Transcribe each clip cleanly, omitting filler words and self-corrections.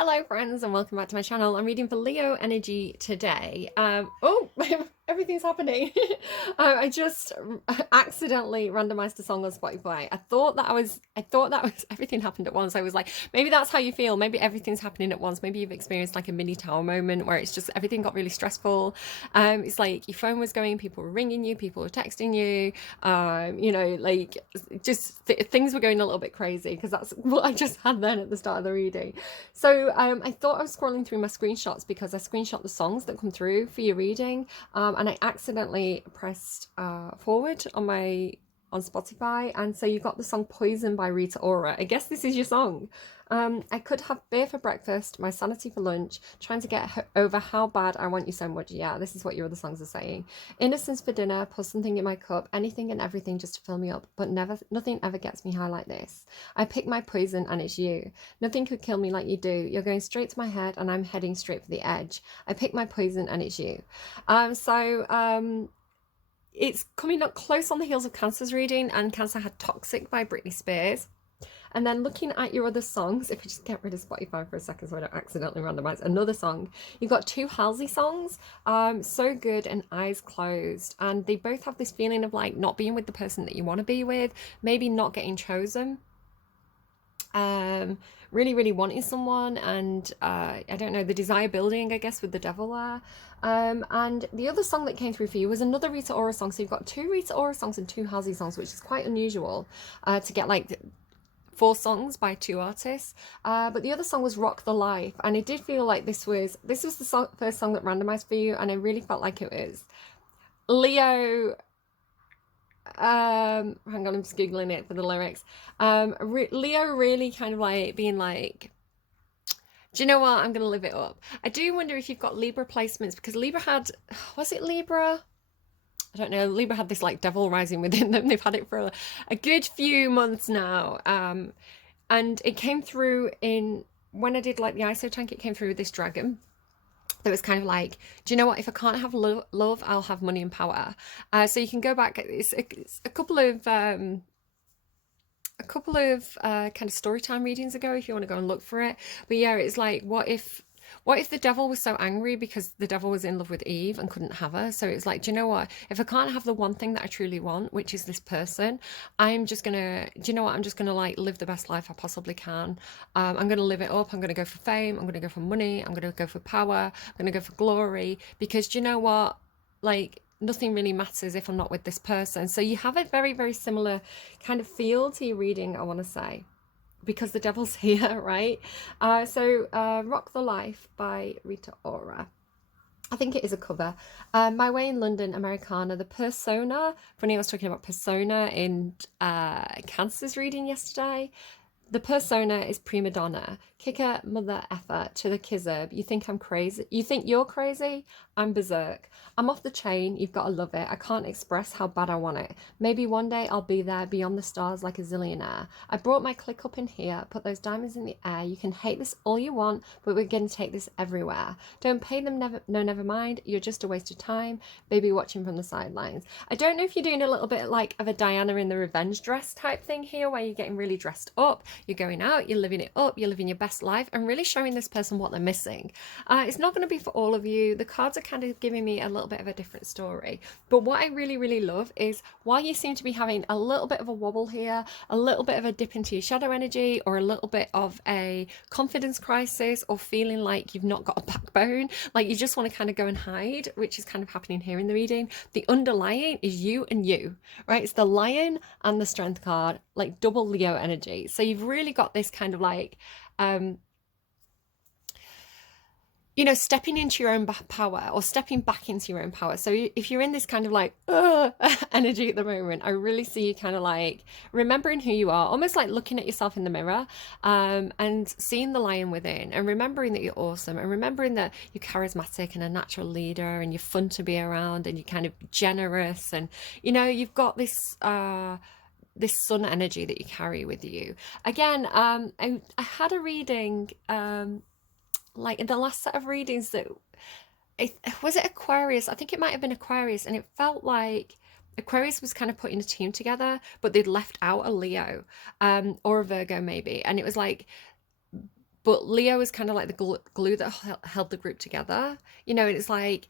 Hello friends and welcome back to my channel. I'm reading for Leo energy today. Everything's happening. I just accidentally randomized a song on Spotify. I thought that was everything happened at once. I was like, maybe that's how you feel. Maybe everything's happening at once. Maybe you've experienced like a mini tower moment where it's just everything got really stressful. It's like your phone was going, people were ringing you, people were texting you. Like just things were going a little bit crazy because that's what I just had then at the start of the reading. So I thought I was scrolling through my screenshots because I screenshot the songs that come through for your reading, and I accidentally pressed forward on Spotify, and so you got the song "Poison" by Rita Ora. I guess this is your song. I could have beer for breakfast, my sanity for lunch, trying to get over how bad I want you so much. Yeah, this is what your other songs are saying. Innocence for dinner, pour something in my cup, anything and everything just to fill me up, but nothing ever gets me high like this. I pick my poison and it's you. Nothing could kill me like you do. You're going straight to my head and I'm heading straight for the edge. I pick my poison and it's you. It's coming up close on the heels of Cancer's reading, and Cancer had Toxic by Britney Spears. And then looking at your other songs, if we just get rid of Spotify for a second so I don't accidentally randomize another song, you've got two Halsey songs, So Good and Eyes Closed. And they both have this feeling of like not being with the person that you want to be with, maybe not getting chosen. Really, really wanting someone, and I don't know, the desire building, I guess, with the devil there. And the other song that came through for you was another Rita Ora song. So you've got two Rita Ora songs and two Halsey songs, which is quite unusual to get like four songs by two artists. But the other song was Roc the Life, and it did feel like this was the first song that randomized for you, and I really felt like it was Leo. Hang on, I'm just googling it for the lyrics. Leo really kind of like being like, do you know what, I'm gonna live it up. I do wonder if you've got Libra placements, because Libra had, was it Libra, I don't know, Libra had this like devil rising within them. They've had it for a good few months now, and it came through in, when I did like the ISO tank, it came through with this dragon that was kind of like, do you know what, if I can't have love, I'll have money and power. So you can go back, it's a couple of kind of storytime readings ago if you want to go and look for it. But yeah, it's like, what if the devil was so angry because the devil was in love with Eve and couldn't have her? So it's like, do you know what? If I can't have the one thing that I truly want, which is this person, I'm just gonna, do you know what? I'm just gonna like live the best life I possibly can. I'm gonna live it up. I'm gonna go for fame. I'm gonna go for money. I'm gonna go for power. I'm gonna go for glory. Because do you know what? Like, nothing really matters if I'm not with this person. So you have a very, very similar kind of feel to your reading, I want to say, because the devil's here, right? Roc the Life by Rita Ora. I think it is a cover. My Way in London, Americana, the persona. Funny, I was talking about persona in Cancer's reading yesterday. The persona is prima donna, kicker, mother effer to the kizzerb. You think I'm crazy? You think you're crazy? I'm berserk. I'm off the chain. You've got to love it. I can't express how bad I want it. Maybe one day I'll be there beyond the stars like a zillionaire. I brought my click up in here, put those diamonds in the air. You can hate this all you want, but we're going to take this everywhere. Don't pay them, never mind. You're just a waste of time. Baby watching from the sidelines. I don't know if you're doing a little bit like of a Diana in the revenge dress type thing here, where you're getting really dressed up. You're going out, you're living it up, you're living your best life, and really showing this person what they're missing. It's not going to be for all of you. The cards are kind of giving me a little bit of a different story. But what I really, really love is, while you seem to be having a little bit of a wobble here, a little bit of a dip into your shadow energy, or a little bit of a confidence crisis, or feeling like you've not got a backbone, like you just want to kind of go and hide, which is kind of happening here in the reading, the underlying is you and you, right? It's the Lion and the Strength card, like double Leo energy. So you've really got this kind of like, stepping into your own power, or stepping back into your own power. So if you're in this kind of like energy at the moment, I really see you kind of like remembering who you are, almost like looking at yourself in the mirror, and seeing the lion within, and remembering that you're awesome, and remembering that you're charismatic and a natural leader, and you're fun to be around, and you're kind of generous, and you've got this sun energy that you carry with you. Again, I had a reading, like in the last set of readings, that was it Aquarius? I think it might have been Aquarius, and it felt like Aquarius was kind of putting a team together, but they'd left out a Leo, or a Virgo maybe, and it was like, but Leo is kind of like the glue that held the group together. You know, and it's like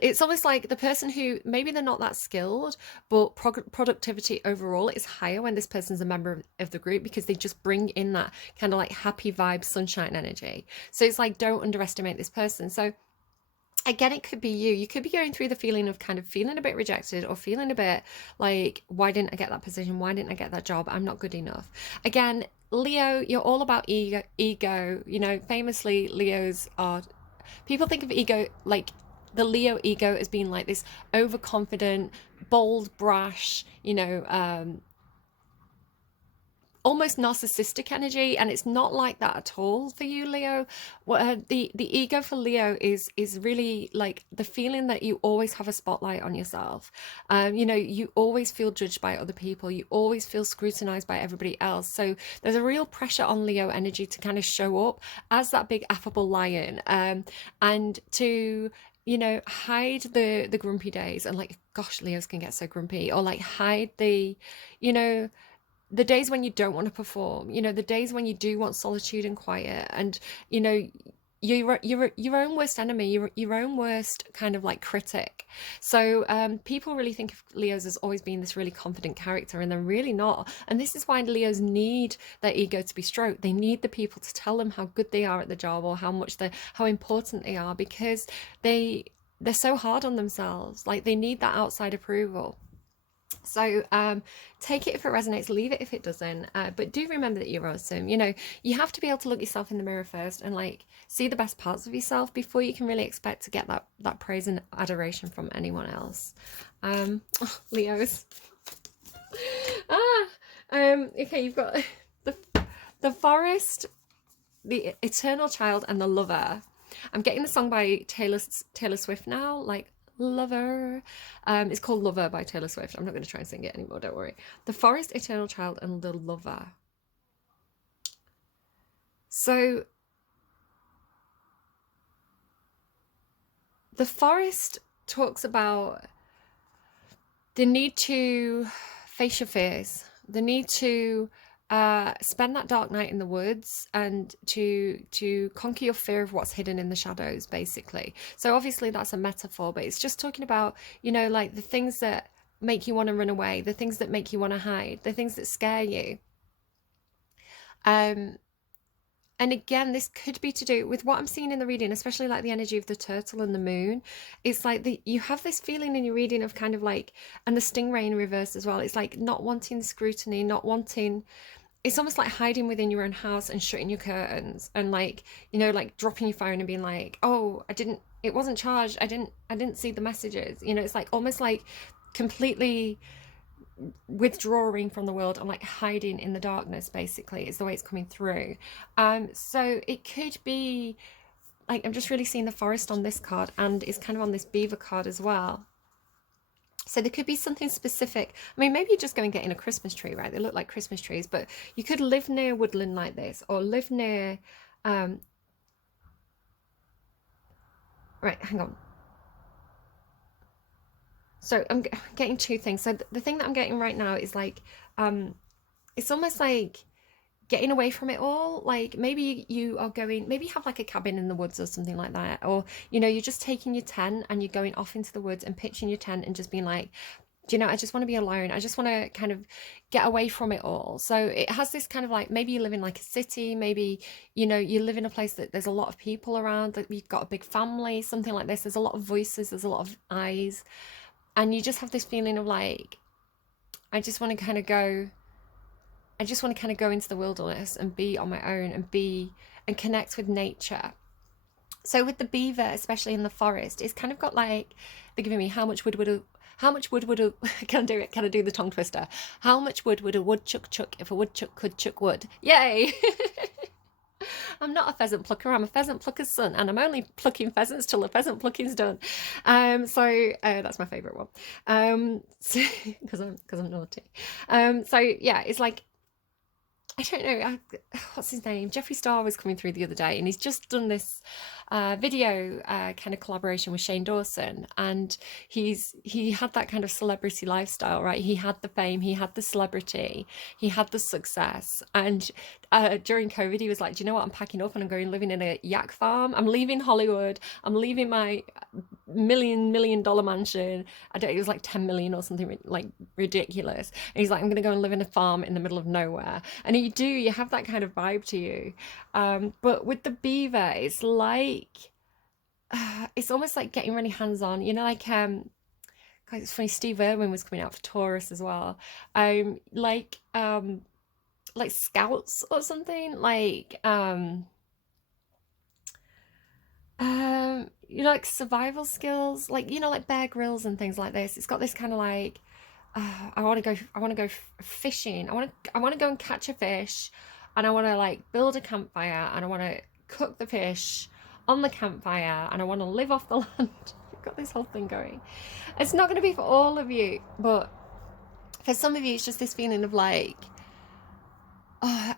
it's almost like the person who maybe they're not that skilled, but productivity overall is higher when this person's a member of the group, because they just bring in that kind of like happy vibe, sunshine energy. So it's like, don't underestimate this person. So again, it could be you. You could be going through the feeling of kind of feeling a bit rejected, or feeling a bit like, why didn't I get that position? Why didn't I get that job? I'm not good enough. Again, Leo, you're all about ego. You know, famously, Leos are, people think of ego, like the Leo ego, as being like this overconfident, bold, brash, you know, almost narcissistic energy, and it's not like that at all for you, Leo. The ego for Leo is really like the feeling that you always have a spotlight on yourself. You know, you always feel judged by other people, you always feel scrutinized by everybody else. So there's a real pressure on Leo energy to kind of show up as that big affable lion, and to, you know, hide the grumpy days. And like, gosh, Leos can get so grumpy. Or like hide the, you know, the days when you don't want to perform, you know, the days when you do want solitude and quiet, and, you know, you're your own worst enemy, your own worst kind of like critic. So people really think of Leos as always being this really confident character, and they're really not. And this is why Leos need their ego to be stroked. They need the people to tell them how good they are at the job, or how important they are, because they're so hard on themselves. Like, they need that outside approval. So take it if it resonates, leave it if it doesn't, but do remember that you're awesome. You know, you have to be able to look yourself in the mirror first and like see the best parts of yourself before you can really expect to get that praise and adoration from anyone else. Leos. Okay, you've got the forest, the eternal child, and the lover. I'm getting the song by Taylor Swift now, like Lover. It's called Lover by Taylor Swift. I'm not going to try and sing it anymore, don't worry. The forest, eternal child, and the lover. So the forest talks about the need to face your fears, the need to spend that dark night in the woods, and to conquer your fear of what's hidden in the shadows, basically. So obviously that's a metaphor, but it's just talking about, you know, like the things that make you want to run away, the things that make you want to hide, the things that scare you. And again, this could be to do with what I'm seeing in the reading, especially like the energy of the turtle and the moon. It's like you have this feeling in your reading of kind of like, and the stingray in reverse as well. It's like not wanting scrutiny, not wanting, it's almost like hiding within your own house and shutting your curtains, and like, you know, like dropping your phone and being like, oh, it wasn't charged. I didn't see the messages. You know, it's like almost like completely withdrawing from the world and like hiding in the darkness, basically, is the way it's coming through. So it could be like, I'm just really seeing the forest on this card, and it's kind of on this beaver card as well. So there could be something specific. I mean, maybe you just go and get in a Christmas tree, right? They look like Christmas trees, but you could live near woodland like this, or live near right, hang on. So I'm getting two things. So the thing that I'm getting right now is like, it's almost like getting away from it all. Like maybe you are going, maybe you have like a cabin in the woods or something like that. Or, you know, you're just taking your tent and you're going off into the woods and pitching your tent and just being like, do you know, I just want to be alone. I just want to kind of get away from it all. So it has this kind of like, maybe you live in like a city, maybe, you know, you live in a place that there's a lot of people around, that you've got a big family, something like this. There's a lot of voices, there's a lot of eyes. And you just have this feeling of like, I just want to kind of go into the wilderness and be on my own and connect with nature. So with the beaver, especially in the forest, it's kind of got like, they're giving me how much wood would can I do the tongue twister? How much wood would a woodchuck chuck if a woodchuck could chuck wood? Yay! I'm not a pheasant plucker, I'm a pheasant plucker's son, and I'm only plucking pheasants till the pheasant plucking's done. So that's my favourite one. Because I'm naughty. So yeah, it's like, I don't know, what's his name? Jeffree Star was coming through the other day, and he's just done this video kind of collaboration with Shane Dawson, and he had that kind of celebrity lifestyle, right? He had the fame, he had the celebrity, he had the success, and during COVID, he was like, "Do you know what? I'm packing up and I'm going living in a yak farm. I'm leaving Hollywood. I'm leaving my million dollar mansion. I don't. It was like 10 million or something like ridiculous. And he's like, I'm gonna go and live in a farm in the middle of nowhere. And you have that kind of vibe to you. But with the beaver, it's like it's almost like getting really hands on. You know, like God, it's funny. Steve Irwin was coming out for Taurus as well. Um, like um, like scouts or something. You know, like survival skills, like you know, like Bear Grylls and things like this. It's got this kind of like, I want to go fishing. I want to go and catch a fish, and I want to like build a campfire, and I want to cook the fish on the campfire, and I want to live off the land. I've got this whole thing going. It's not going to be for all of you, but for some of you, it's just this feeling of like,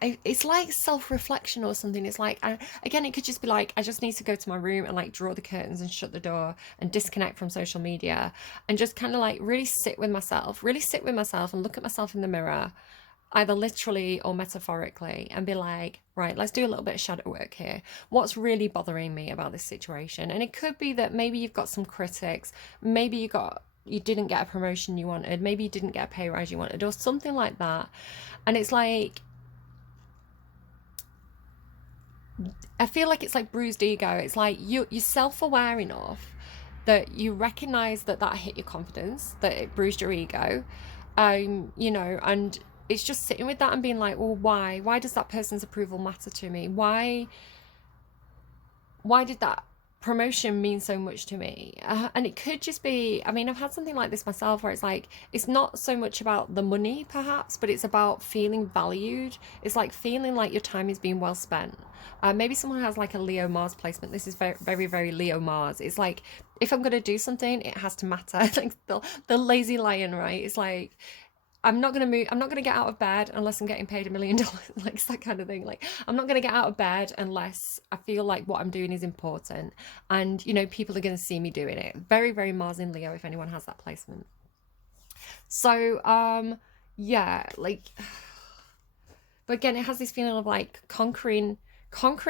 it's like self-reflection or something. It's like, again, it could just be like, I just need to go to my room and like draw the curtains and shut the door and disconnect from social media and just kind of like really sit with myself, and look at myself in the mirror, either literally or metaphorically, and be like, right, let's do a little bit of shadow work here. What's really bothering me about this situation? And it could be that maybe you've got some critics, maybe you didn't get a promotion you wanted, maybe you didn't get a pay rise you wanted, or something like that. And it's like, I feel like it's like bruised ego. It's like you're self-aware enough that you recognize that that hit your confidence, that it bruised your ego, you know, and it's just sitting with that and being like, well, why? Why does that person's approval matter to me? Why did that promotion mean so much to me? And it could just be, I mean, I've had something like this myself where it's like, it's not so much about the money perhaps, but it's about feeling valued. It's like feeling like your time is being well spent. Maybe someone has like a Leo Mars placement. This is very, very, very Leo Mars. It's like, if I'm going to do something, it has to matter. Like the lazy lion, right? It's like, I'm not gonna move. I'm not gonna get out of bed unless I'm getting paid $1 million. Like it's that kind of thing. Like I'm not gonna get out of bed unless I feel like what I'm doing is important, and you know people are gonna see me doing it. Very, very Mars in Leo. If anyone has that placement. So yeah, like, but again, it has this feeling of like conquering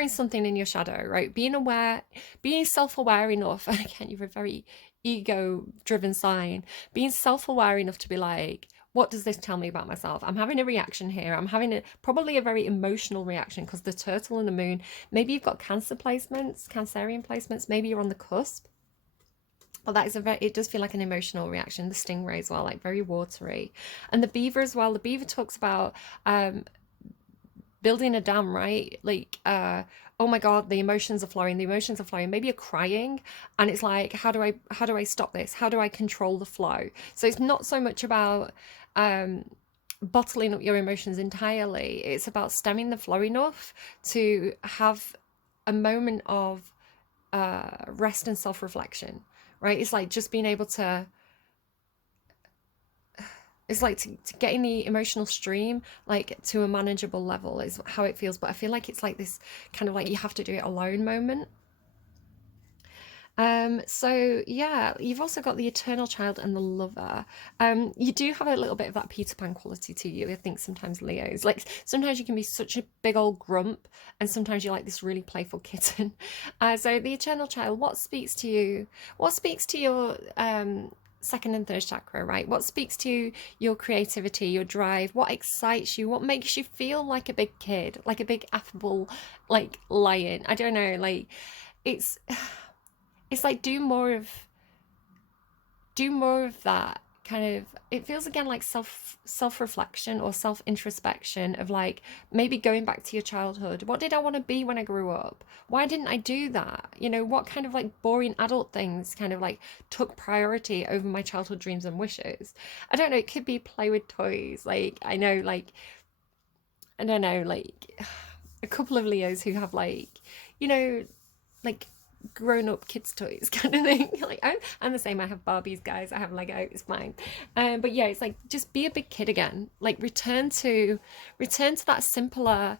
something in your shadow, right? Being aware, being self-aware enough. And again, you're a very ego-driven sign. Being self-aware enough to be like, what does this tell me about myself? I'm having a reaction here. I'm having probably a very emotional reaction because the turtle and the moon. Maybe you've got Cancer placements, Cancerian placements. Maybe you're on the cusp. Well, that is it does feel like an emotional reaction. The stingray as well, like very watery. And the beaver as well. The beaver talks about building a dam, right? Like, oh my God, the emotions are flowing. The emotions are flowing. Maybe you're crying, and it's like, how do I stop this? How do I control the flow? So it's not so much about bottling up your emotions entirely. It's about stemming the flow enough to have a moment of rest and self-reflection, right? It's like just being able to, it's like to getting the emotional stream like to a manageable level is how it feels. But I feel like it's like this kind of like you have to do it alone moment. So yeah, you've also got the eternal child and the lover. You do have a little bit of that Peter Pan quality to you. I think sometimes Leos, like sometimes you can be such a big old grump, and sometimes you're like this really playful kitten. So the eternal child, what speaks to you? What speaks to your second and third chakra, right? What speaks to your creativity, your drive? What excites you? What makes you feel like a big kid, like a big affable, like lion? I don't know, like it's it's like do more of that kind of. It feels again like self-reflection or self-introspection of like maybe going back to your childhood. What did I want to be when I grew up? Why didn't I do that? You know, what kind of like boring adult things kind of like took priority over my childhood dreams and wishes? I don't know, it could be play with toys. Like I know, like I don't know, like a couple of Leos who have like, you know, like grown-up kids toys kind of thing. Like I'm the same. I have Barbies, guys. I have Lego. It's fine. But yeah, it's like just be a big kid again. Like return to that simpler.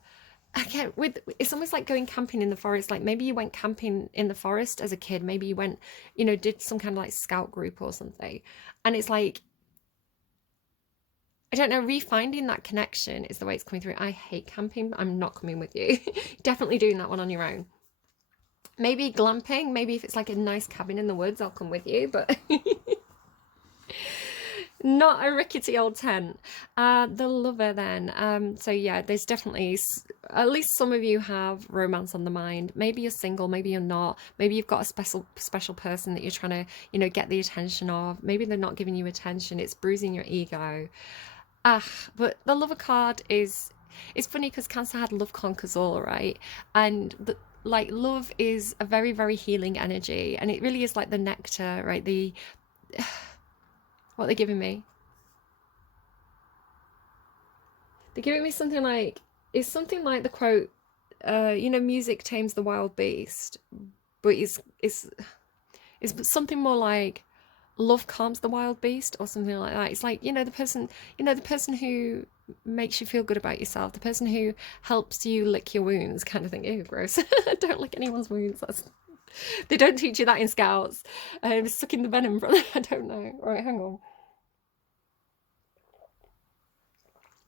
Again, with it's almost like going camping in the forest. Like maybe you went camping in the forest as a kid. Maybe you went, did some kind of like scout group or something. And it's like, I don't know, refinding that connection is the way it's coming through. I hate camping. I'm not coming with you. Definitely doing that one on your own. Maybe glamping. Maybe if it's like a nice cabin in the woods, I'll come with you. But not a rickety old tent. The lover then. So yeah, there's definitely, at least some of you have romance on the mind. Maybe you're single, maybe you're not. Maybe you've got a special person that you're trying to, get the attention of. Maybe they're not giving you attention. It's bruising your ego. But the lover card it's funny because Cancer had love conquers all, right? And like love is a very, very healing energy, and it really is like the nectar, right? The what they're giving me. They're giving me something like, it's something like the quote, music tames the wild beast, but it's something more like love calms the wild beast or something like that. It's like, the person who makes you feel good about yourself, the person who helps you lick your wounds kind of thing. Ew, gross. Don't lick anyone's wounds. They don't teach you that in Scouts. Sucking the venom from I don't know. All right, hang on.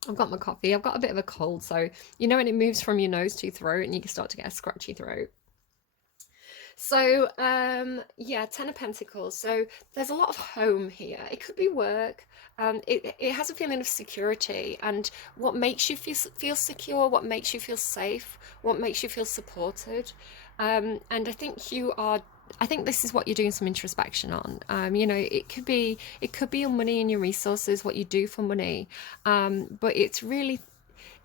I've got my coffee. I've got a bit of a cold, so when it moves from your nose to your throat and you can start to get a scratchy throat. So, yeah, Ten of Pentacles. So there's a lot of home here. It could be work. It has a feeling of security, and what makes you feel secure, what makes you feel safe, what makes you feel supported. And I think this is what you're doing some introspection on. It could be your money and your resources, what you do for money. But it's really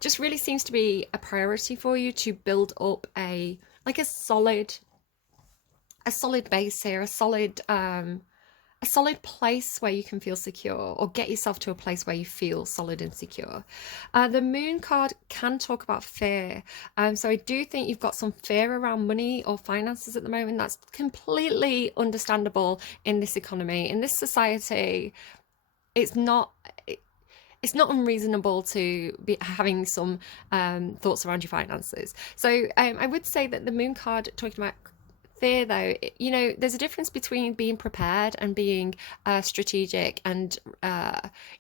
seems to be a priority for you to build up a solid base here, a solid place where you can feel secure, or get yourself to a place where you feel solid and secure. The moon card can talk about fear. So I do think you've got some fear around money or finances at the moment. That's completely understandable in this economy, in this society. It's not unreasonable to be having some thoughts around your finances. So I would say that the moon card talking about fear, though, there's a difference between being prepared and being strategic and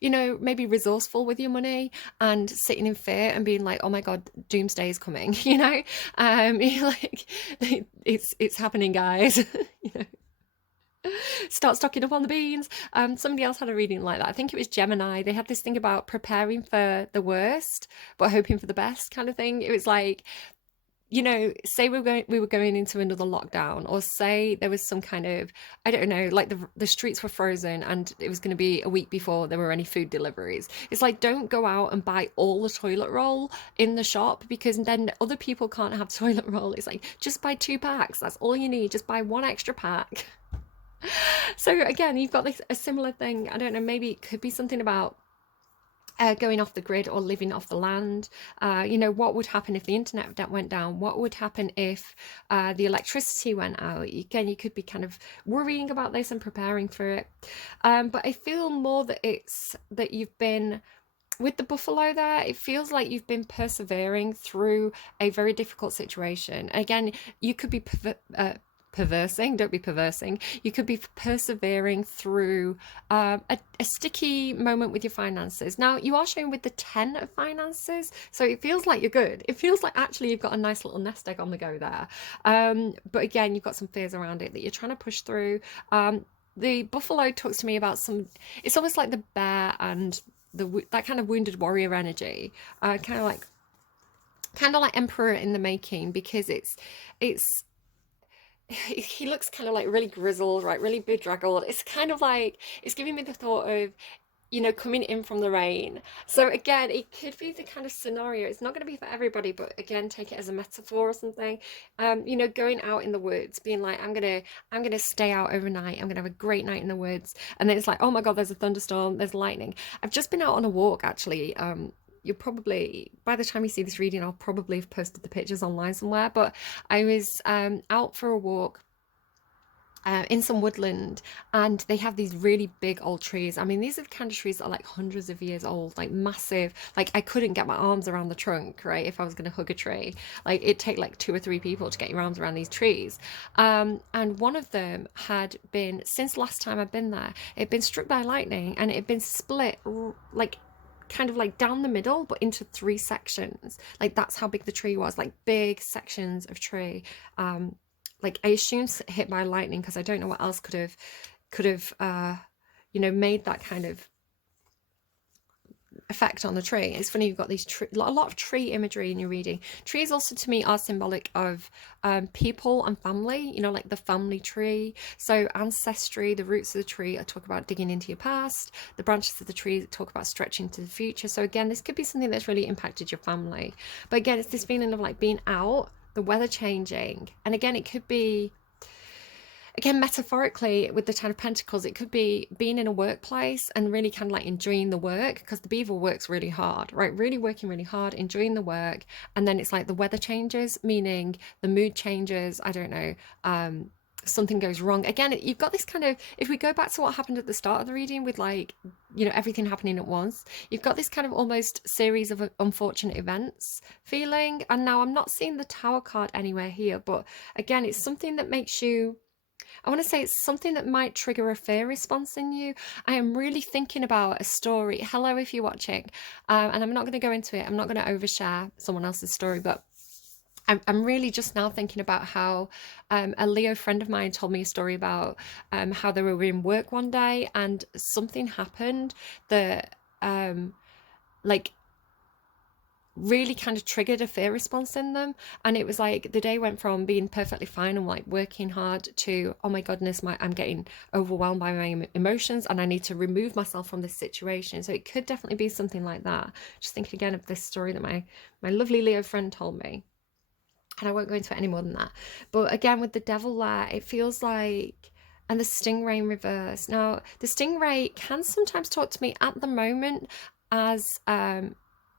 maybe resourceful with your money, and sitting in fear and being like, oh my god, doomsday is coming. You're like, it's happening, guys. Start stocking up on the beans. Somebody else had a reading like that. I think it was Gemini. They had this thing about preparing for the worst but hoping for the best kind of thing. It was like, say we were going into another lockdown, or say there was some kind of, I don't know, like the streets were frozen and it was going to be a week before there were any food deliveries. It's like, don't go out and buy all the toilet roll in the shop, because then other people can't have toilet roll. It's like, just buy 2 packs. That's all you need. Just buy 1 extra pack. So again, you've got a similar thing. I don't know, maybe it could be something about going off the grid or living off the land. What would happen if the internet went down? What would happen if the electricity went out? Again, you could be kind of worrying about this and preparing for it. But I feel more that it's that you've been, with the buffalo there, it feels like you've been persevering through a very difficult situation. Again, you could be perversing, don't be perversing. You could be persevering through a sticky moment with your finances. Now, you are showing with the 10 of finances, so it feels like you're good. It feels like actually you've got a nice little nest egg on the go there. But again, you've got some fears around it that you're trying to push through. The buffalo talks to me about it's almost like the bear and that kind of wounded warrior energy, kind of like emperor in the making, because he looks kind of like really grizzled, right? Really bedraggled. It's kind of like, it's giving me the thought of, coming in from the rain. So again, it could be the kind of scenario. It's not going to be for everybody, but again, take it as a metaphor or something. Going out in the woods, being like, I'm gonna stay out overnight. I'm gonna have a great night in the woods. And then it's like, oh my god, there's a thunderstorm, there's lightning. I've just been out on a walk, actually. You'll probably, by the time you see this reading, I'll probably have posted the pictures online somewhere, but I was out for a walk in some woodland, and they have these really big old trees. I mean, these are the kind of trees that are like hundreds of years old, like massive. Like I couldn't get my arms around the trunk, right? If I was going to hug a tree, like it'd take like 2 or 3 people to get your arms around these trees. And one of them had been, since last time I'd been there, it'd been struck by lightning, and it had been split like kind of like down the middle but into 3 sections. Like that's how big the tree was, like big sections of tree. Like I assume hit by lightning, because I don't know what else could have made that kind of effect on the tree. It's funny, you've got these a lot of tree imagery in your reading. Trees also to me are symbolic of people and family, like the family tree. So ancestry, the roots of the tree talk about digging into your past. The branches of the tree talk about stretching to the future. So again, this could be something that's really impacted your family. But again, it's this feeling of like being out, the weather changing. And again, it could be, again, metaphorically with the Ten of Pentacles, it could be being in a workplace and really kind of like enjoying the work, because the beaver works really hard, right? Really working really hard, enjoying the work. And then it's like the weather changes, meaning the mood changes. I don't know. Something goes wrong. Again, you've got this kind of, if we go back to what happened at the start of the reading with like, everything happening at once, you've got this kind of almost series of unfortunate events feeling. And now I'm not seeing the Tower card anywhere here, but again, it's something that makes you, I want to say it's something that might trigger a fear response in you. I am really thinking about a story. Hello, if you're watching. And I'm not going to go into it. I'm not going to overshare someone else's story, but I'm really just now thinking about how a Leo friend of mine told me a story about how they were in work one day and something happened that like really kind of triggered a fear response in them. And it was like the day went from being perfectly fine and like working hard to, oh my goodness, I'm getting overwhelmed by my emotions and I need to remove myself from this situation. So it could definitely be something like that. Just thinking again of this story that my lovely Leo friend told me, and I won't go into it any more than that. But again, with the devil there, it feels like, and the stingray in reverse. Now the stingray can sometimes talk to me at the moment as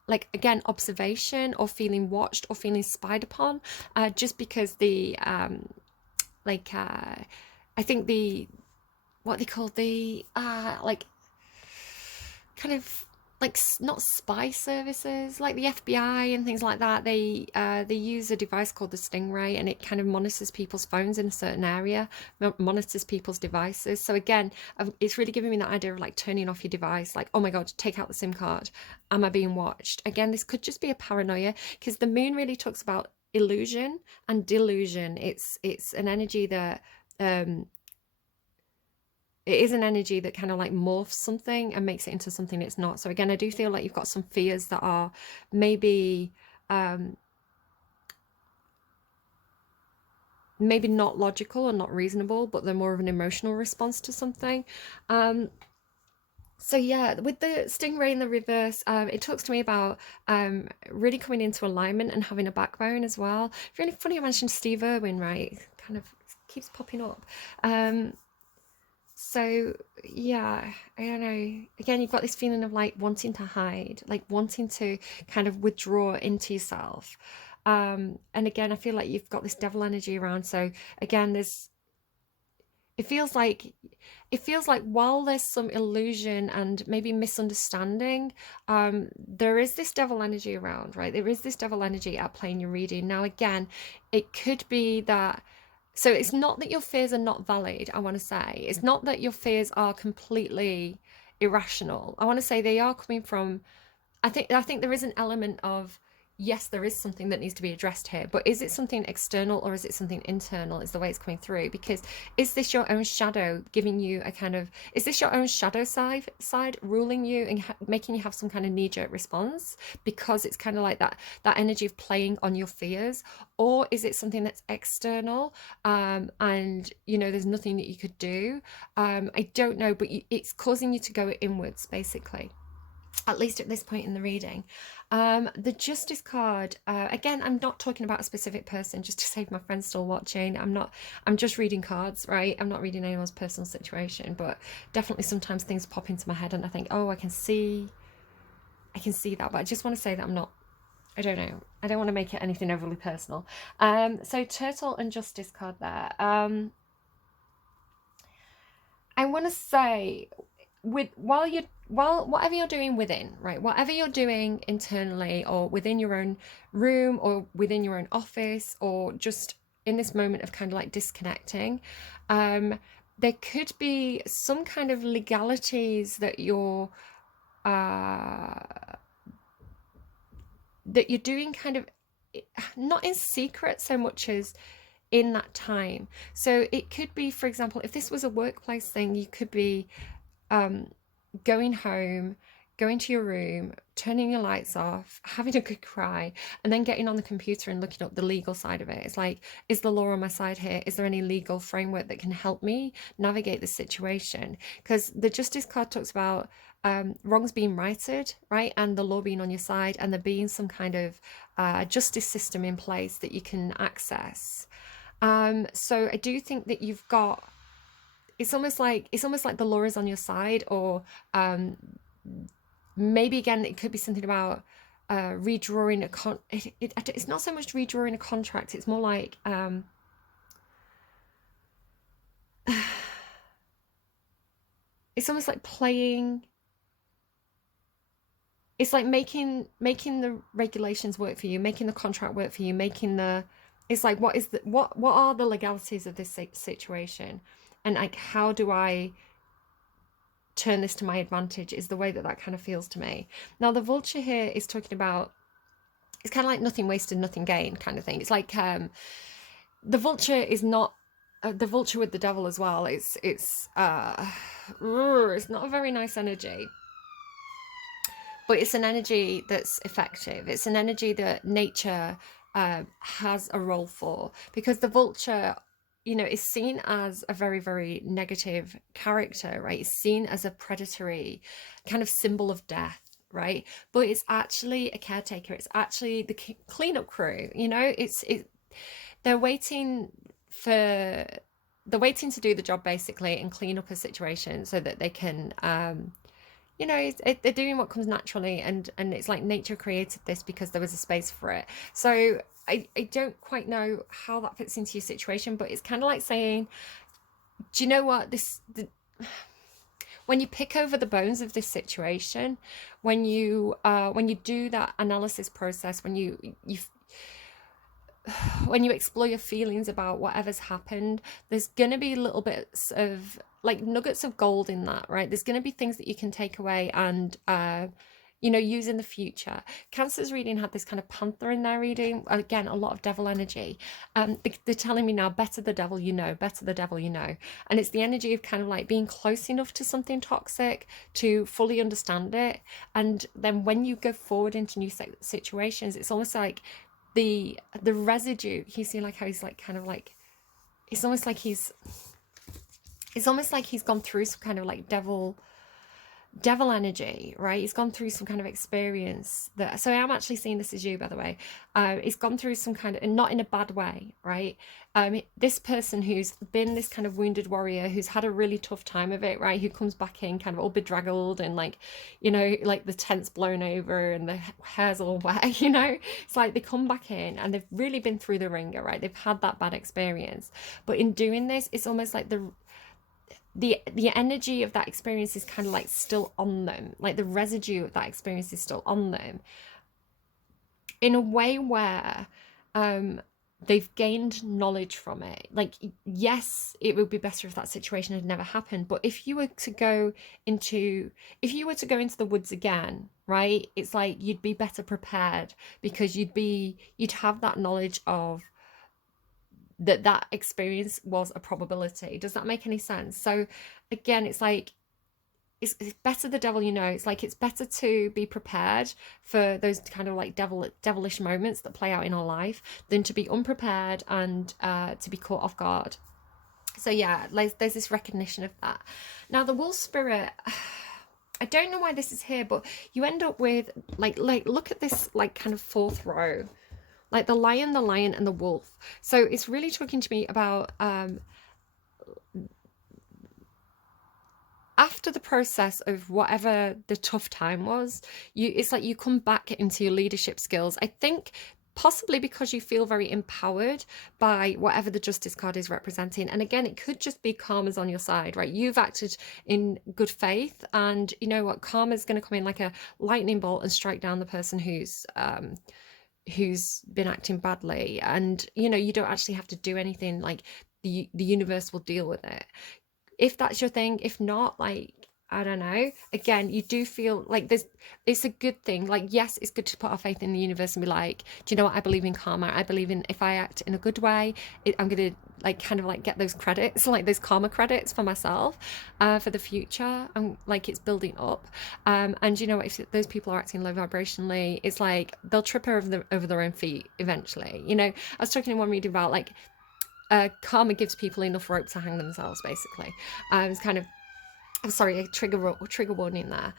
like again, observation or feeling watched or feeling spied upon, just because the I think the, what they call the like kind of like not spy services, like the FBI and things like that. They use a device called the Stingray, and it kind of monitors people's phones in a certain area, monitors people's devices. So again, it's really giving me that idea of like turning off your device, like, oh my god, take out the SIM card. Am I being watched? Again, this could just be a paranoia, because the moon really talks about illusion and delusion. It's an energy that it is an energy that kind of like morphs something and makes it into something it's not. So again, I do feel like you've got some fears that are maybe maybe not logical or not reasonable, but they're more of an emotional response to something. So yeah, with the stingray in the reverse, it talks to me about really coming into alignment and having a backbone as well. Really funny I mentioned Steve Irwin, right? Kind of keeps popping up. So yeah, I don't know. Again, you've got this feeling of like wanting to hide, like wanting to kind of withdraw into yourself. And again, I feel like you've got this devil energy around. So again, it feels like while there's some illusion and maybe misunderstanding, there is this devil energy around, right? There is this devil energy at play in your reading. Now again, it could be that, so it's not that your fears are not valid, I want to say. It's not that your fears are completely irrational. I want to say they are coming from, I think there is an element of, yes, there is something that needs to be addressed here, but is it something external or is it something internal, is the way it's coming through? Because is this your own shadow giving you a kind of, is this your own shadow side ruling you and making you have some kind of knee-jerk response because it's kind of like that energy of playing on your fears? Or is it something that's external, and there's nothing that you could do? I don't know, but it's causing you to go inwards, basically, at least at this point in the reading. The Justice card, again, I'm not talking about a specific person, just to save my friends still watching. I'm just reading cards, right? I'm not reading anyone's personal situation, but definitely sometimes things pop into my head and I think, oh, I can see that, but I just want to say that I don't know. I don't want to make it anything overly personal. So Turtle and Justice card there. I want to say, while whatever you're doing within, right, whatever you're doing internally or within your own room or within your own office or just in this moment of kind of like disconnecting, um there could be some kind of legalities uh that you're doing kind of not in secret so much as in that time. So it could be, for example, if this was a workplace thing, you could be um, going home, going to your room, turning your lights off, having a good cry, and then getting on the computer and looking up the legal side of it. It's like, is the law on my side here? Is there any legal framework that can help me navigate this situation? Because the Justice card talks about wrongs being righted, right? And the law being on your side, and there being some kind of justice system in place that you can access. So I do think that you've got, it's almost like the law is on your side, or um, maybe again it could be something about redrawing it's not so much redrawing a contract, it's more like it's almost like playing, it's like making the regulations work for you, making the contract work for you, making the, it's like what are the legalities of this situation, and like how do I turn this to my advantage, is the way that that kind of feels to me. Now the vulture here is talking about, it's kind of like nothing wasted, nothing gained kind of thing. It's like the vulture is not the vulture with the devil as well. It's not a very nice energy, but it's an energy that's effective. It's an energy that nature has a role for, because the vulture, is seen as a very, very negative character, right? It's seen as a predatory kind of symbol of death, right? But it's actually a caretaker. It's actually the cleanup crew. They're waiting for they're waiting to do the job basically and clean up a situation so that they can they're doing what comes naturally, and it's like nature created this because there was a space for it. So I don't quite know how that fits into your situation, but it's kind of like saying, do you know what, when you pick over the bones of this situation, when you do that analysis process, when you explore your feelings about whatever's happened, there's going to be little bits of like nuggets of gold in that, right? There's going to be things that you can take away and use in the future. Cancer's reading had this kind of panther in their reading, again a lot of devil energy. They're telling me now, better the devil you know, better the devil you know. And it's the energy of kind of like being close enough to something toxic to fully understand it, and then when you go forward into new situations, it's almost like the residue. You see like how he's like kind of like, it's almost like he's gone through some kind of like devil energy, right? He's gone through some kind of experience that, so I'm actually seeing this as you, by the way. He's gone through some kind of, and not in a bad way, right? This person who's been this kind of wounded warrior, who's had a really tough time of it, right? Who comes back in kind of all bedraggled and like, like the tent's blown over and the hair's all wet, It's like they come back in and they've really been through the ringer, right? They've had that bad experience. But in doing this, it's almost like the energy of that experience is kind of like still on them, like the residue of that experience is still on them, in a way where they've gained knowledge from it. Like, yes, it would be better if that situation had never happened, but if you were to go into the woods again, right, it's like you'd be better prepared, because you'd have that knowledge of that experience was a probability. Does that make any sense? So again, it's like, it's better the devil you know. It's like, it's better to be prepared for those kind of like devilish moments that play out in our life than to be unprepared and to be caught off guard. So yeah, like there's this recognition of that. Now the wolf spirit, I don't know why this is here, but you end up with like look at this like kind of fourth row, like the lion, and the wolf. So it's really talking to me about after the process of whatever the tough time was, it's like you come back into your leadership skills. I think possibly because you feel very empowered by whatever the justice card is representing. And again, it could just be karma's on your side, right? You've acted in good faith, and you know what, karma's going to come in like a lightning bolt and strike down the person who's been acting badly. And you know, you don't actually have to do anything. Like the universe will deal with it if that's your thing. If not, like, I don't know, again, you do feel like there's, it's a good thing. Like, yes, it's good to put our faith in the universe and be like, do you know what, I believe in karma. I believe in, if I act in a good way, I'm gonna like kind of like get those credits, like those karma credits for myself, for the future. And like, it's building up. And you know, if those people are acting low vibrationally, it's like they'll trip over their own feet eventually. You know, I was talking in one reading about like, karma gives people enough rope to hang themselves, basically. It's kind of, I'm sorry, a trigger warning there.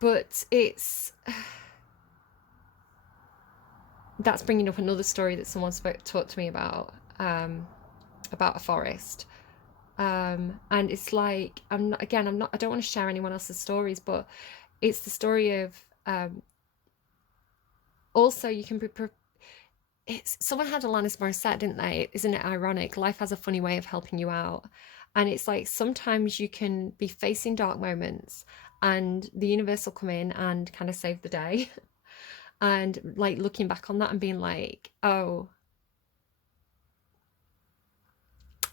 But it's that's bringing up another story that someone talked to me about a forest. And it's like, I don't want to share anyone else's stories, but it's the story of also you can be it's, someone had Alanis Morissette, didn't they? Isn't it ironic? Life has a funny way of helping you out. And it's like sometimes you can be facing dark moments and the universe will come in and kind of save the day. And like looking back on that and being like, oh,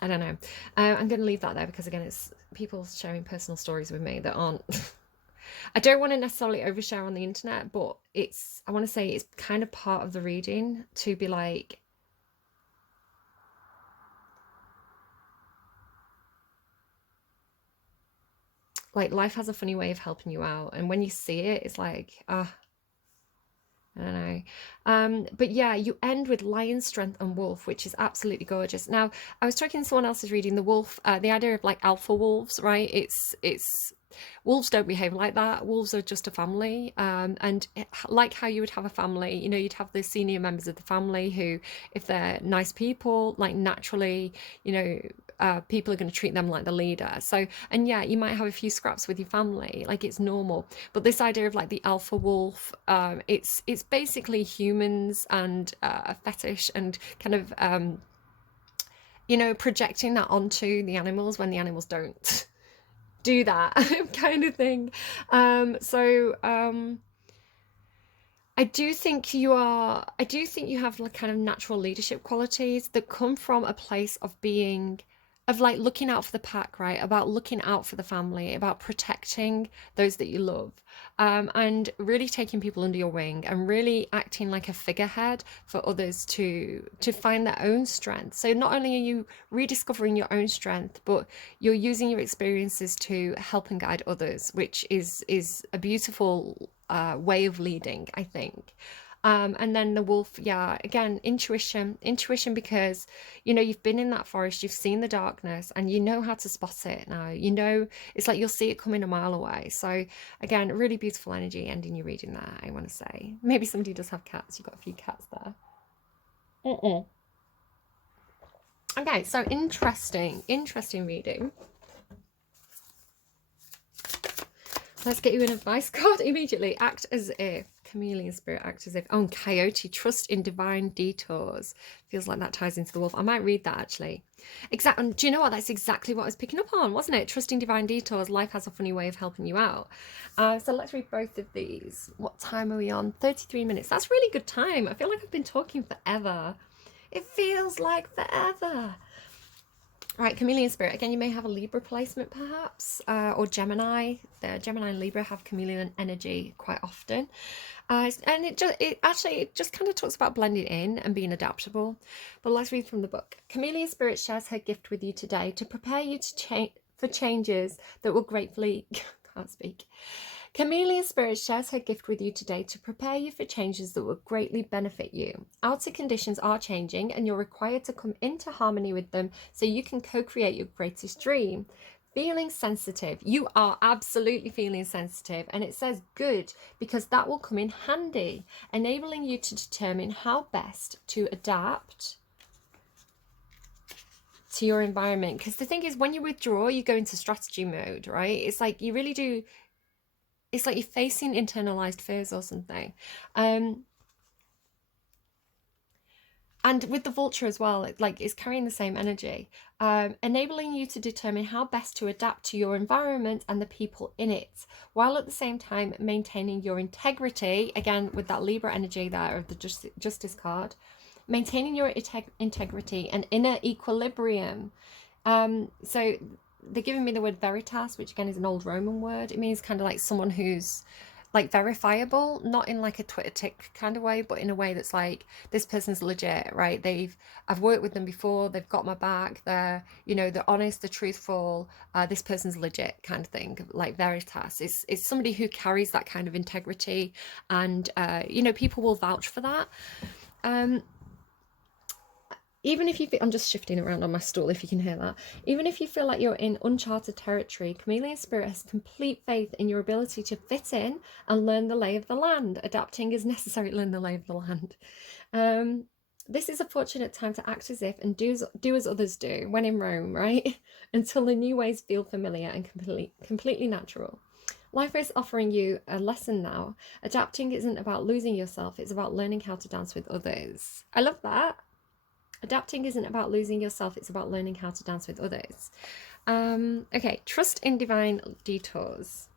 I don't know. I'm going to leave that there because again, it's people sharing personal stories with me that aren't. I don't want to necessarily overshare on the internet, but it's, I want to say it's kind of part of the reading to be like, life has a funny way of helping you out. And when you see it, it's like, ah, I don't know. But yeah, you end with lion, strength, and wolf, which is absolutely gorgeous. Now, I was talking to someone else's reading the wolf, the idea of like alpha wolves, right? It's wolves don't behave like that. Wolves are just a family. And like how you would have a family, you know, you'd have the senior members of the family who, if they're nice people, like naturally, you know, people are going to treat them like the leader. So, and yeah, you might have a few scraps with your family, like it's normal. But this idea of like the alpha wolf, it's basically humans and a fetish and kind of you know, projecting that onto the animals when the animals don't do that kind of thing. I do think you have like kind of natural leadership qualities that come from a place of being, of like looking out for the pack, right? About looking out for the family, about protecting those that you love, and really taking people under your wing and really acting like a figurehead for others to find their own strength. So not only are you rediscovering your own strength, but you're using your experiences to help and guide others, which is a beautiful way of leading, I think. And then the wolf, yeah, again, intuition, because, you know, you've been in that forest, you've seen the darkness, and you know how to spot it now. You know, it's like you'll see it coming a mile away. So again, really beautiful energy ending your reading there, I want to say. Maybe somebody does have cats. You've got a few cats there. Okay, so interesting reading. Let's get you an advice card immediately. Act as if. Chameleon spirit, act as if. Oh, and coyote, trust in divine detours. Feels like that ties into the wolf. I might read that actually. Exactly. Do you know what? That's exactly what I was picking up on, wasn't it? Trusting divine detours. Life has a funny way of helping you out. So let's read both of these. What time are we on? 33 minutes. That's really good time. I feel like I've been talking forever. It feels like forever. Right, Chameleon Spirit. Again, you may have a Libra placement perhaps, or Gemini. The Gemini and Libra have chameleon energy quite often. And it just kind of talks about blending in and being adaptable. But let's read from the book. Chameleon Spirit shares her gift with you today to prepare you for changes that will gratefully... can't speak. Chameleon Spirit shares her gift with you today to prepare you for changes that will greatly benefit you. Outer conditions are changing and you're required to come into harmony with them so you can co-create your greatest dream. Feeling sensitive. You are absolutely feeling sensitive, and it says good because that will come in handy, enabling you to determine how best to adapt to your environment. Because the thing is, when you withdraw, you go into strategy mode, right? It's like you really do. It's like you're facing internalized fears or something. And with the vulture as well, it's carrying the same energy, enabling you to determine how best to adapt to your environment and the people in it, while at the same time maintaining your integrity. Again, with that Libra energy there of the Justice card, maintaining your integrity and inner equilibrium. So they're giving me the word veritas, which again is an old Roman word. It means kind of like someone who's like verifiable, not in like a Twitter tick kind of way, but in a way that's like, this person's legit, right? I've worked with them before, they've got my back, they're, you know, they're honest, they're truthful, this person's legit kind of thing. Like veritas is somebody who carries that kind of integrity, and you know, people will vouch for that. Even if you feel, I'm just shifting around on my stool if you can hear that. Even if you feel like you're in uncharted territory, Chameleon Spirit has complete faith in your ability to fit in and learn the lay of the land. Adapting is necessary to learn the lay of the land. This is a fortunate time to act as if and do as others do when in Rome, right? Until the new ways feel familiar and completely natural. Life is offering you a lesson now. Adapting isn't about losing yourself, it's about learning how to dance with others. I love that. Adapting isn't about losing yourself, it's about learning how to dance with others. Okay, trust in divine detours.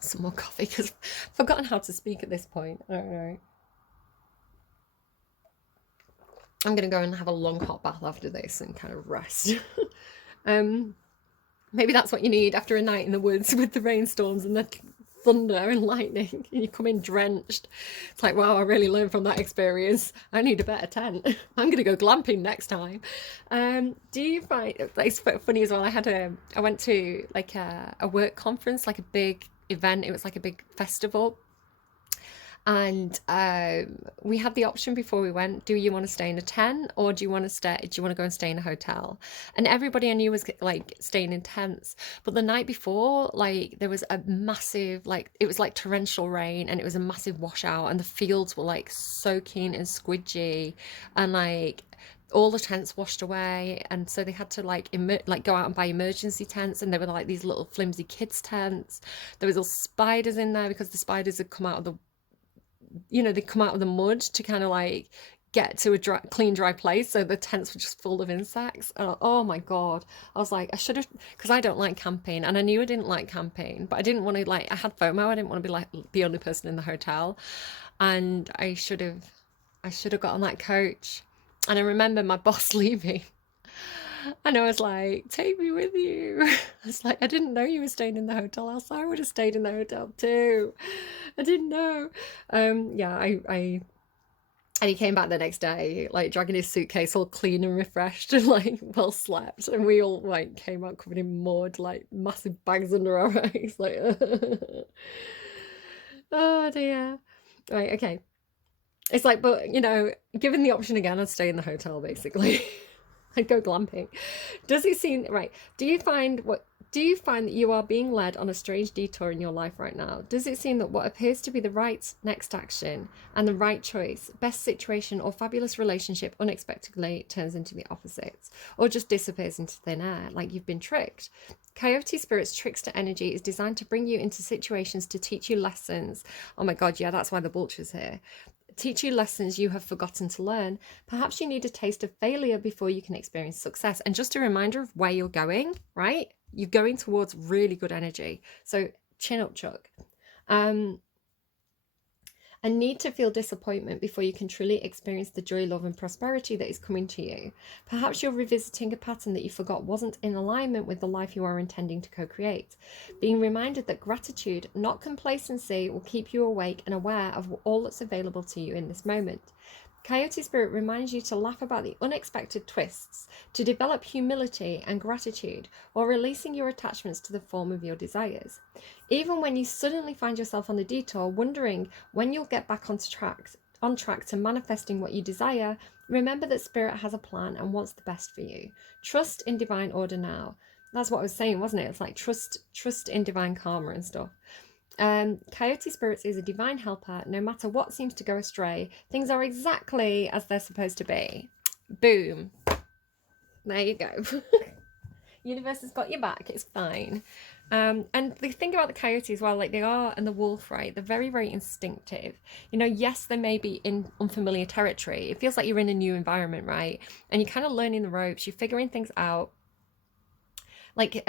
Some more coffee because I've forgotten how to speak at this point. I don't know. I'm going to go and have a long hot bath after this and kind of rest. Maybe that's what you need after a night in the woods with the rainstorms and the thunder and lightning, and you come in drenched. It's like, wow, I really learned from that experience. I need a better tent. I'm gonna go glamping next time. Do you find it's funny as well? I went to like a work conference, like a big event. It was like a big festival, and we had the option before we went, do you want to stay in a tent or do you want to go and stay in a hotel? And everybody I knew was like staying in tents, but the night before, like there was a massive, like it was like torrential rain and it was a massive washout and the fields were like soaking and squidgy and like all the tents washed away, and so they had to like go out and buy emergency tents, and they were like these little flimsy kids tents. There was all spiders in there because the spiders had come out of the, you know, they come out of the mud to kind of like get to a clean, dry place. So the tents were just full of insects. Oh my God. I was like, I should have, because I don't like camping and I knew I didn't like camping, but I didn't want to like, I had FOMO. I didn't want to be like the only person in the hotel. And I should have got on that coach. And I remember my boss leaving. And I was like, take me with you. I was like, I didn't know you were staying in the hotel, else I would have stayed in the hotel too. I didn't know. Yeah, and he came back the next day, like dragging his suitcase all clean and refreshed and like well slept. And we all like came out covered in mud, like massive bags under our eyes, like oh dear. Right, okay. It's like, but you know, given the option again, I'd stay in the hotel basically. I'd go glamping. Does it seem right? Do you find that you are being led on a strange detour in your life right now? Does it seem that what appears to be the right next action and the right choice, best situation or fabulous relationship unexpectedly turns into the opposites or just disappears into thin air, like you've been tricked? Coyote Spirit's trickster energy is designed to bring you into situations to teach you lessons. Oh my God, yeah, that's why the vulture's here. Teach you lessons you have forgotten to learn. Perhaps you need a taste of failure before you can experience success. And just a reminder of where you're going, right? You're going towards really good energy. So chin up, Chuck. And need to feel disappointment before you can truly experience the joy, love, and prosperity that is coming to you. Perhaps you're revisiting a pattern that you forgot wasn't in alignment with the life you are intending to co-create. Being reminded that gratitude, not complacency, will keep you awake and aware of all that's available to you in this moment. Coyote Spirit reminds you to laugh about the unexpected twists, to develop humility and gratitude while releasing your attachments to the form of your desires. Even when you suddenly find yourself on a detour, wondering when you'll get back on track to manifesting what you desire, remember that Spirit has a plan and wants the best for you. Trust in divine order now. That's what I was saying, wasn't it? It's like trust in divine karma and stuff. Coyote Spirits is a divine helper. No matter what seems to go astray, things are exactly as they're supposed to be. Boom. There you go. Universe has got your back. It's fine. And the thing about the coyote as well, like they are, and the wolf, right? They're very, very instinctive. You know, yes, they may be in unfamiliar territory. It feels like you're in a new environment, right? And you're kind of learning the ropes. You're figuring things out, like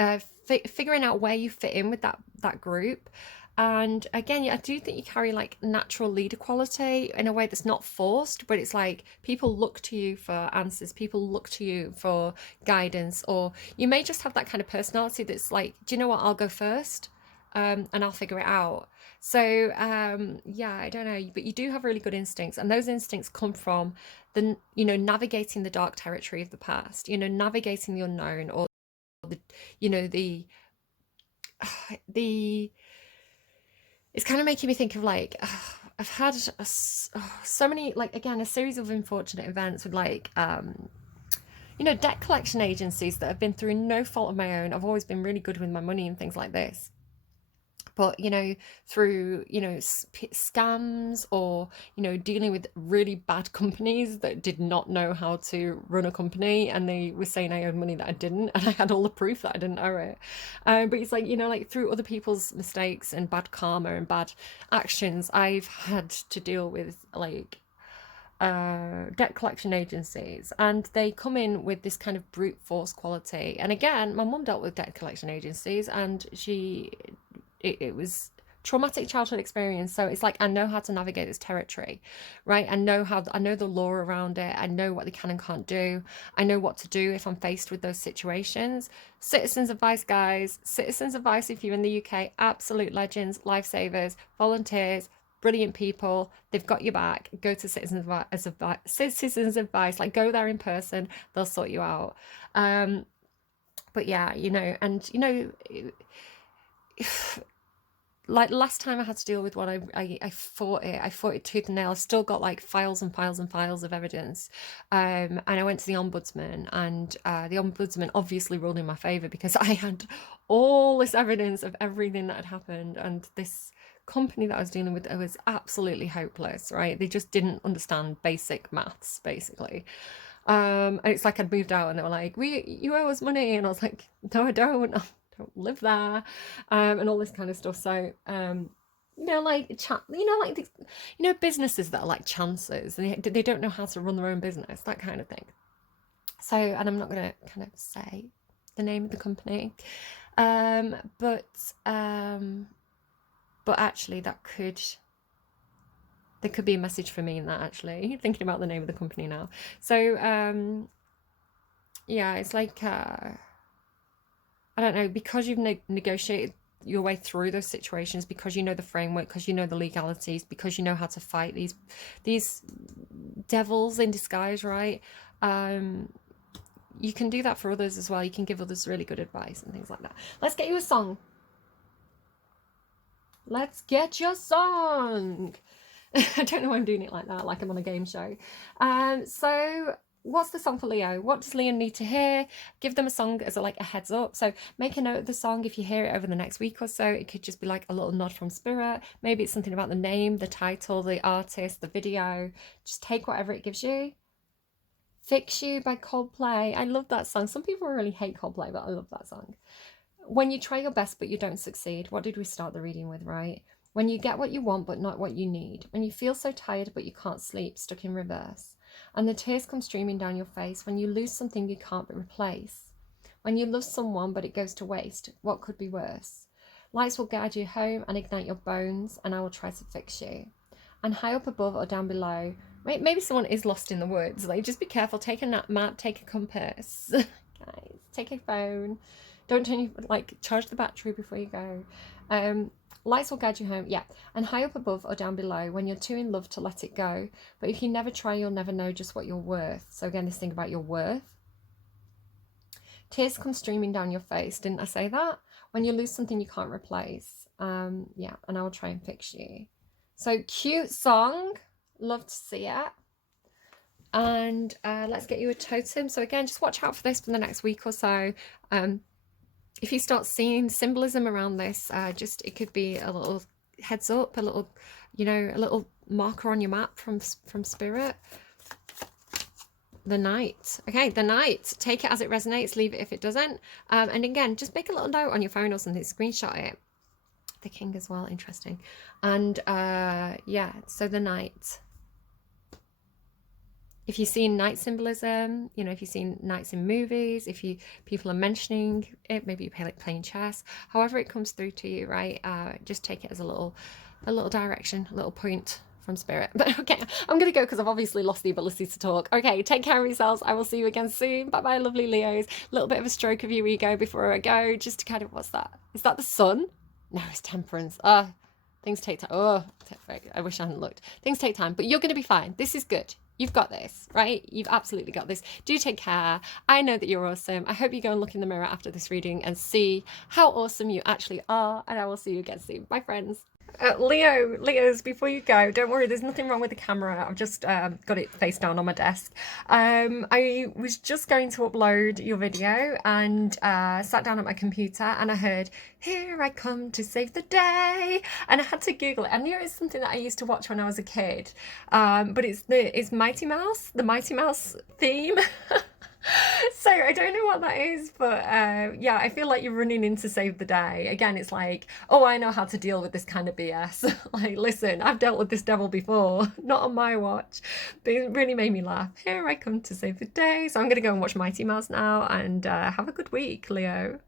figuring out where you fit in with that group. And again, yeah, I do think you carry like natural leader quality in a way that's not forced, but it's like people look to you for answers, people look to you for guidance, or you may just have that kind of personality that's like, do you know what, I'll go first, and I'll figure it out. So yeah, I don't know, but you do have really good instincts, and those instincts come from the, you know, navigating the dark territory of the past, you know, navigating the unknown, or the, you know, the it's kind of making me think of like, I've had so many, like, again, a series of unfortunate events with like you know, debt collection agencies that have been through no fault of my own. I've always been really good with my money and things like this, but you know, through, you know, scams, or you know, dealing with really bad companies that did not know how to run a company, and they were saying I owed money that I didn't, and I had all the proof that I didn't owe it. But it's like, you know, like through other people's mistakes and bad karma and bad actions, I've had to deal with like debt collection agencies, and they come in with this kind of brute force quality. And again, my mum dealt with debt collection agencies, and it was traumatic childhood experience. So it's like, I know how to navigate this territory, right? I know the law around it. I know what they can and can't do. I know what to do if I'm faced with those situations. Citizens advice, guys. Citizens advice, if you're in the UK, absolute legends, lifesavers, volunteers, brilliant people. They've got your back. Go to citizens advice, like go there in person, they'll sort you out. But yeah, you know, and you know, like last time I had to deal with one, I fought it tooth and nail. I've still got like files and files and files of evidence. And I went to the ombudsman, and the ombudsman obviously ruled in my favor because I had all this evidence of everything that had happened. And this company that I was dealing with, it was absolutely hopeless, right? They just didn't understand basic maths, basically. And it's like I'd moved out, and they were like, you owe us money. And I was like, no, I don't. Don't live there, and all this kind of stuff. So you know, like you know, like these, you know, businesses that are like chances, and they don't know how to run their own business, that kind of thing. So, and I'm not going to kind of say the name of the company, but actually there could be a message for me in that, actually, thinking about the name of the company now. So yeah, it's like I don't know, because you've negotiated your way through those situations, because you know the framework, because you know the legalities, because you know how to fight these devils in disguise, right? You can do that for others as well. You can give others really good advice and things like that. Let's get you a song. Let's get your song. I don't know why I'm doing it like that, like I'm on a game show. So what's the song for Leo? What does Leo need to hear? Give them a song as like a heads up. So make a note of the song. If you hear it over the next week or so, it could just be like a little nod from spirit. Maybe it's something about the name, the title, the artist, the video. Just take whatever it gives you. Fix You by Coldplay. I love that song. Some people really hate Coldplay, but I love that song. When you try your best but you don't succeed. What did we start the reading with, right? When you get what you want but not what you need. When you feel so tired but you can't sleep, stuck in reverse. And the tears come streaming down your face. When you lose something you can't replace. When you love someone but it goes to waste. What could be worse? Lights will guide you home and ignite your bones, and I will try to fix you. And high up above or down below, maybe someone is lost in the woods. Like, just be careful. Take a map, take a compass. Guys, take a phone. Don't charge the battery before you go. Lights will guide you home, yeah. And high up above or down below, when you're too in love to let it go. But if you never try, you'll never know just what you're worth. So again, this thing about your worth. Tears come streaming down your face. Didn't I say that? When you lose something you can't replace. Yeah, and I will try and fix you. So cute song. Love to see it. And let's get you a totem. So again, just watch out for this for the next week or so. If you start seeing symbolism around this, it could be a little heads up, a little, you know, a little marker on your map from spirit. the Knight. Okay, the Knight. Take it as it resonates, leave it if it doesn't. And again, just make a little note on your phone or something, screenshot it. The King as well, interesting. And yeah, so the Knight. If you've seen knight symbolism, you know, if you've seen knights in movies, if people are mentioning it, maybe you're playing chess, however it comes through to you, right? Just take it as a little direction, a little point from spirit. But okay, I'm gonna go because I've obviously lost the ability to talk. Okay, take care of yourselves. I will see you again soon. Bye bye, lovely Leos. A little bit of a stroke of your ego before I go, just to kind of, what's that? Is that the sun? No, it's Temperance. Things take time. Oh, I wish I hadn't looked. Things take time, but you're going to be fine. This is good. You've got this, right? You've absolutely got this. Do take care. I know that you're awesome. I hope you go and look in the mirror after this reading and see how awesome you actually are. And I will see you again soon. Bye, friends. Leos, before you go, don't worry, there's nothing wrong with the camera. I've just got it face down on my desk. I was just going to upload your video and sat down at my computer and I heard, "Here I come to save the day," and I had to Google it. I knew it was something that I used to watch when I was a kid, but it's Mighty Mouse, the Mighty Mouse theme. So I don't know what that is, but yeah, I feel like you're running in to save the day. Again, it's like, oh, I know how to deal with this kind of BS. Like, listen, I've dealt with this devil before, not on my watch. But it really made me laugh. Here I come to save the day. So I'm going to go and watch Mighty Mouse now and have a good week, Leo.